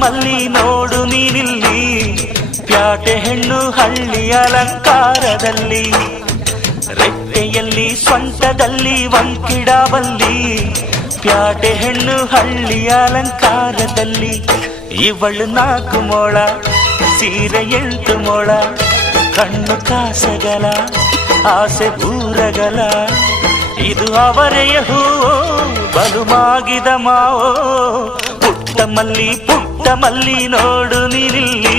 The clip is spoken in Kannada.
ಮಲ್ಲಿ ನೋಡು ನೀನಿಲ್ಲಿ, ಪ್ಯಾಟೆ ಹೆಣ್ಣು ಹಳ್ಳಿ ಅಲಂಕಾರದಲ್ಲಿ, ರೆಟ್ಟೆಯಲ್ಲಿ ಸ್ವಂಟದಲ್ಲಿ ವಂಕಿಡಾವಲ್ಲಿ, ಪ್ಯಾಟೆ ಹೆಣ್ಣು ಹಳ್ಳಿ ಅಲಂಕಾರದಲ್ಲಿ. ಇವಳು 4 ಮೊಳ ಸೀರೆ 8 ಮೊಳ, ಕಣ್ಣು ಕಾಸಗಲ ಆಸೆ ಬೂರಗಲ, ಇದು ಅವರೆಯ ಹೂವೋ ಬಲು ಮಾಗಿದ ಮಾವೋ. ಪುಟ್ಟ ಮಲ್ಲಿ ನೋಡು ನೀನಿಲ್ಲಿ,